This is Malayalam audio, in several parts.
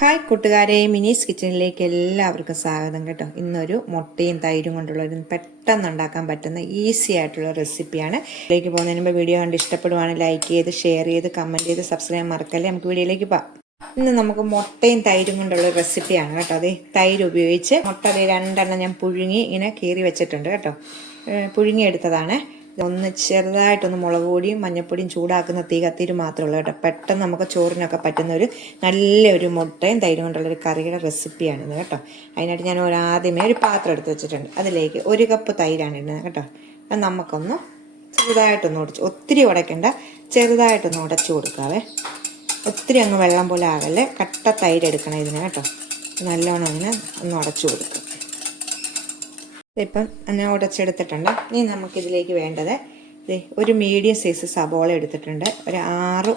ഹായ് കൂട്ടുകാരെ, മിനീസ് കിച്ചണിലേക്ക് എല്ലാവർക്കും സ്വാഗതം കേട്ടോ. ഇന്നൊരു മുട്ടയും തൈരും കൊണ്ടുള്ള ഒരു പെട്ടെന്ന് ഉണ്ടാക്കാൻ പറ്റുന്ന ഈസി ആയിട്ടുള്ള റെസിപ്പിയാണ്. ഇതിലേക്ക് പോകുന്നതിന് മുമ്പ് വീഡിയോ കണ്ട് ഇഷ്ടപ്പെടുവാണെങ്കിൽ ലൈക്ക് ചെയ്ത് ഷെയർ ചെയ്ത് കമൻറ്റ് ചെയ്ത് സബ്സ്ക്രൈബ് മറക്കല്ലേ. നമുക്ക് വീഡിയോയിലേക്ക് പോകാം. ഇന്ന് നമുക്ക് മുട്ടയും തൈരും കൊണ്ടുള്ള റെസിപ്പിയാണ് കേട്ടോ. അതേ തൈര് ഉപയോഗിച്ച് മുട്ട രണ്ടെണ്ണം ഞാൻ പുഴുങ്ങി ഇങ്ങനെ കീറി വെച്ചിട്ടുണ്ട് കേട്ടോ. പുഴുങ്ങിയെടുത്തതാണ്. ഒന്ന് ചെറുതായിട്ടൊന്ന് മുളക് പൊടിയും മഞ്ഞൾപ്പൊടിയും ചൂടാക്കുന്ന തീ കത്തിയിട്ട് മാത്രമേ ഉള്ളൂ കേട്ടോ. പെട്ടെന്ന് നമുക്ക് ചോറിനൊക്കെ പറ്റുന്ന ഒരു നല്ലൊരു മുട്ടയും തൈരും കൊണ്ടുള്ളൊരു കറിയുടെ റെസിപ്പിയാണിത് കേട്ടോ. അതിനായിട്ട് ഞാൻ ആദ്യമേ ഒരു പാത്രം എടുത്ത് വെച്ചിട്ടുണ്ട്. അതിലേക്ക് 1 കപ്പ് തൈരാണ് ഇടുന്നത് കേട്ടോ. അത് നമുക്കൊന്ന് ചെറുതായിട്ടൊന്ന് ഉടച്ച്, ഒത്തിരി ഉടയ്ക്കേണ്ട, ചെറുതായിട്ടൊന്ന് ഉടച്ചു കൊടുക്കാവേ. ഒത്തിരി അങ്ങ് വെള്ളം പോലെ ആകല്ലേ. കട്ട തൈര് എടുക്കണം ഇതിന് കേട്ടോ. നല്ലോണം അങ്ങനെ ഒന്ന് ഉടച്ചു കൊടുക്കുക. ഇപ്പം ഞാൻ ഉടച്ചെടുത്തിട്ടുണ്ട്. ഇനി നമുക്കിതിലേക്ക് വേണ്ടത് ഒരു മീഡിയം സൈസ് സബോള എടുത്തിട്ടുണ്ട്, ഒരു 6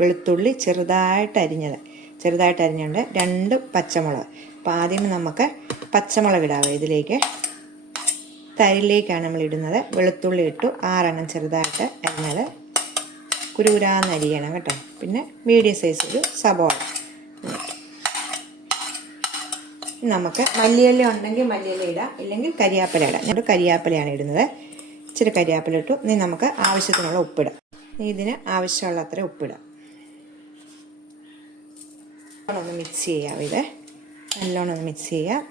വെളുത്തുള്ളി ചെറുതായിട്ട് അരിഞ്ഞുണ്ട്, 2 പച്ചമുളക്. അപ്പോൾ ആദ്യം നമുക്ക് പച്ചമുളക് ഇടാവേ ഇതിലേക്ക്. തൈരിലേക്കാണ് നമ്മൾ ഇടുന്നത്. വെളുത്തുള്ളി ഇട്ടു, 6 എണ്ണം ചെറുതായിട്ട് അരിഞ്ഞത്, കുരുകുരാന്ന് അരിയണം കേട്ടോ. പിന്നെ മീഡിയം സൈസ് ഒരു സബോള. നമുക്ക് മല്ലിയില ഉണ്ടെങ്കിൽ മല്ലിയില ഇടാം, ഇല്ലെങ്കിൽ കരിയാപ്പില ഇടാം. ഞാൻ കരിയാപ്പിലയാണ് ഇടുന്നത്. ഇച്ചിരി കരിയാപ്പില ഇട്ടു. ഇനി നമുക്ക് ആവശ്യത്തിനുള്ള ഉപ്പിടാം. ഇതിന് ആവശ്യമുള്ള അത്ര ഉപ്പിടാം. ഒന്ന് മിക്സ് ചെയ്യാം. നല്ലോണം ഒന്ന് മിക്സ് ചെയ്യാം.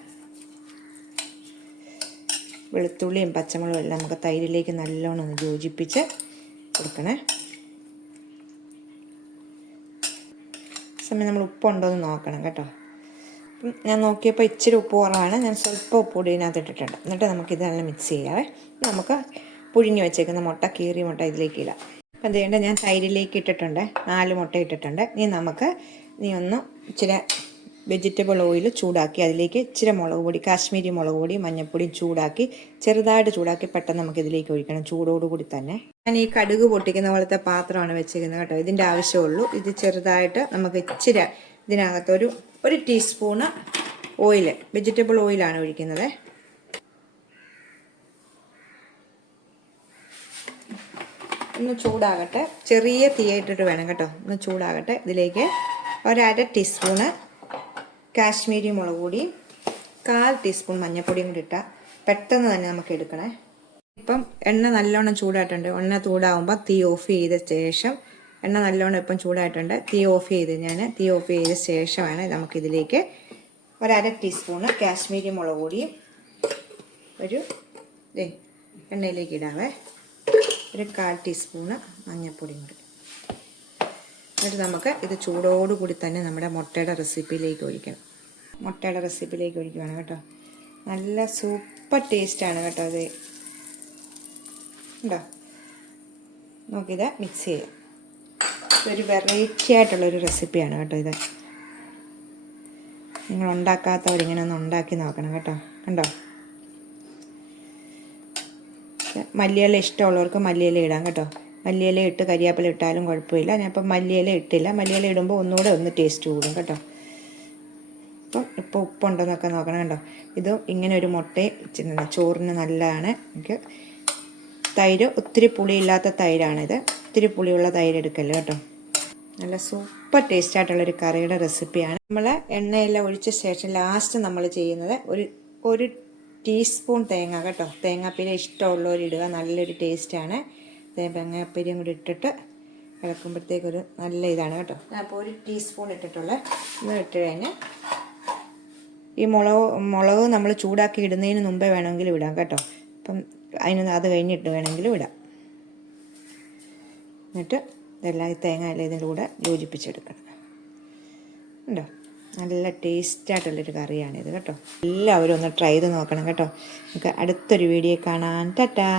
വെളുത്തുള്ളിയും പച്ചമുളകും എല്ലാം നമുക്ക് തൈരിലേക്ക് നല്ലോണം ഒന്ന് യോജിപ്പിച്ച് കൊടുക്കണേ. സമയം നമ്മൾ ഉപ്പുണ്ടോ എന്ന് നോക്കണം കേട്ടോ. ഞാൻ നോക്കിയപ്പോൾ ഇച്ചിരി ഉപ്പ് കുറവാണ്. ഞാൻ സ്വല്പം ഉപ്പുകൂടി ഇതിനകത്ത് ഇട്ടിട്ടുണ്ട്. എന്നിട്ട് നമുക്കിത് നല്ല മിക്സ് ചെയ്യാവേ. നമുക്ക് പുഴുങ്ങി വെച്ചേക്കുന്ന മുട്ട, കീറിയ മുട്ട ഇതിലേക്ക് ഇടാം. അപ്പം അത് വേണ്ട, ഞാൻ തൈരിലേക്ക് ഇട്ടിട്ടുണ്ട്, 4 മുട്ട ഇട്ടിട്ടുണ്ട്. ഇനി ഒന്ന് ഇച്ചിരി വെജിറ്റബിൾ ഓയിൽ ചൂടാക്കി അതിലേക്ക് ഇച്ചിരി മുളക് പൊടി, കാശ്മീരി മുളക് പൊടി, മഞ്ഞൾപ്പൊടിയും ചൂടാക്കി ചെറുതായിട്ട് ചൂടാക്കി പെട്ടെന്ന് നമുക്ക് ഇതിലേക്ക് ഒഴിക്കണം, ചൂടോടുകൂടി തന്നെ. ഞാൻ ഈ കടുക് പൊട്ടിക്കുന്ന പോലത്തെ പാത്രമാണ് വെച്ചിരിക്കുന്നത് കേട്ടോ. ഇതിൻ്റെ ആവശ്യമുള്ളൂ. ഇത് ചെറുതായിട്ട് നമുക്ക് ഇച്ചിരി ഇതിനകത്തൊരു 1 ടീസ്പൂണ് ഓയിൽ, വെജിറ്റബിൾ ഓയിലാണ് ഒഴിക്കുന്നത്. ഒന്ന് ചൂടാകട്ടെ, ചെറിയ തീയായിട്ടിട്ട് വേണം കേട്ടോ. ഒന്ന് ചൂടാകട്ടെ. ഇതിലേക്ക് 1/2 ടീസ്പൂണ് കാശ്മീരി മുളക് പൊടി, 1/4 ടീസ്പൂൺ മഞ്ഞൾപ്പൊടിയും കൂടി ഇട്ടാൽ പെട്ടെന്ന് തന്നെ നമുക്ക് എടുക്കണേ. ഇപ്പം എണ്ണ നല്ലോണം ചൂടായിട്ടുണ്ട്. എണ്ണ ചൂടാകുമ്പോൾ തീ ഓഫ് ചെയ്ത ശേഷം, എണ്ണ നല്ലോണം ഇപ്പം ചൂടായിട്ടുണ്ട്, തീ ഓഫ് ചെയ്ത ശേഷമാണ് നമുക്കിതിലേക്ക് 1/2 ടീസ്പൂണ് കാശ്മീരി മുളക് പൊടിയും എണ്ണയിലേക്ക് ഇടാവേ. 1/4 ടീസ്പൂണ് മഞ്ഞൾപ്പൊടിയും കൂടി. എന്നിട്ട് നമുക്ക് ഇത് ചൂടോടുകൂടി തന്നെ നമ്മുടെ മുട്ടയുടെ റെസിപ്പിയിലേക്ക് ഒഴിക്കണം. കേട്ടോ. നല്ല സൂപ്പർ ടേസ്റ്റാണ് കേട്ടോ. അത് ഉണ്ടോ, നോക്കിയത് മിക്സ് ചെയ്യാം. ഒരു വെറൈറ്റി ആയിട്ടുള്ളൊരു റെസിപ്പിയാണ് കേട്ടോ ഇത്. നിങ്ങൾ ഉണ്ടാക്കാത്തവരിങ്ങനെ ഒന്ന് ഉണ്ടാക്കി നോക്കണം കേട്ടോ. കണ്ടോ, മല്ലിയില ഇഷ്ടമുള്ളവർക്ക് മല്ലിയില ഇടാം കേട്ടോ. മല്ലിയില ഇട്ട് കരിയാപ്പില ഇട്ടാലും കുഴപ്പമില്ല. ഞാനിപ്പോൾ മല്ലിയില ഇട്ടില്ല. മല്ലിയില ഇടുമ്പോൾ ഒന്നുകൂടെ ഒന്ന് ടേസ്റ്റ് കൂടും കേട്ടോ. ഇപ്പോൾ ഉപ്പുണ്ടെന്നൊക്കെ നോക്കണം കേട്ടോ. ഇത് ഇങ്ങനെ ഒരു മുട്ടയും ചോറിന് നല്ലതാണ്. എനിക്ക് തൈര് ഒത്തിരി പുളിയില്ലാത്ത തൈരാണിത്. ഒത്തിരി പുളിയുള്ള തൈര് എടുക്കല്ലോ കേട്ടോ. നല്ല സൂപ്പർ ടേസ്റ്റ് ആയിട്ടുള്ളൊരു കറിയുടെ റെസിപ്പിയാണ്. നമ്മൾ എണ്ണയെല്ലാം ഒഴിച്ച ശേഷം ലാസ്റ്റ് നമ്മൾ ചെയ്യുന്നത് ഒരു ടീസ്പൂൺ തേങ്ങ കേട്ടോ. തേങ്ങാപ്പീര ഇഷ്ടമുള്ളവരിടുക, നല്ലൊരു ടേസ്റ്റാണ്. തേങ്ങാപ്പീരയും കൂടി ഇട്ടിട്ട് ഇളക്കുമ്പോഴത്തേക്കൊരു നല്ല ഇതാണ് കേട്ടോ. അപ്പോൾ 1 ടീസ്പൂൺ ഇട്ടിട്ടുള്ള ഇത് ഇട്ട് കഴിഞ്ഞാൽ ഈ മുളക് നമ്മൾ ചൂടാക്കി ഇടുന്നതിന് മുമ്പേ വേണമെങ്കിലും ഇടാം കേട്ടോ. അപ്പം അത് കഴിഞ്ഞിട്ട് വേണമെങ്കിലും ഇടാം. എന്നിട്ട് ഇതെല്ലാം തേങ്ങ എല്ലാം ഇതിൻ്റെ കൂടെ യോജിപ്പിച്ചെടുക്കണം. ഉണ്ടോ, നല്ല ടേസ്റ്റായിട്ടുള്ളൊരു കറിയാണിത് കേട്ടോ. എല്ലാവരും ഒന്ന് ട്രൈ ചെയ്ത് നോക്കണം കേട്ടോ. നമുക്ക് അടുത്തൊരു വീഡിയോ കാണാൻ. ടാറ്റാ.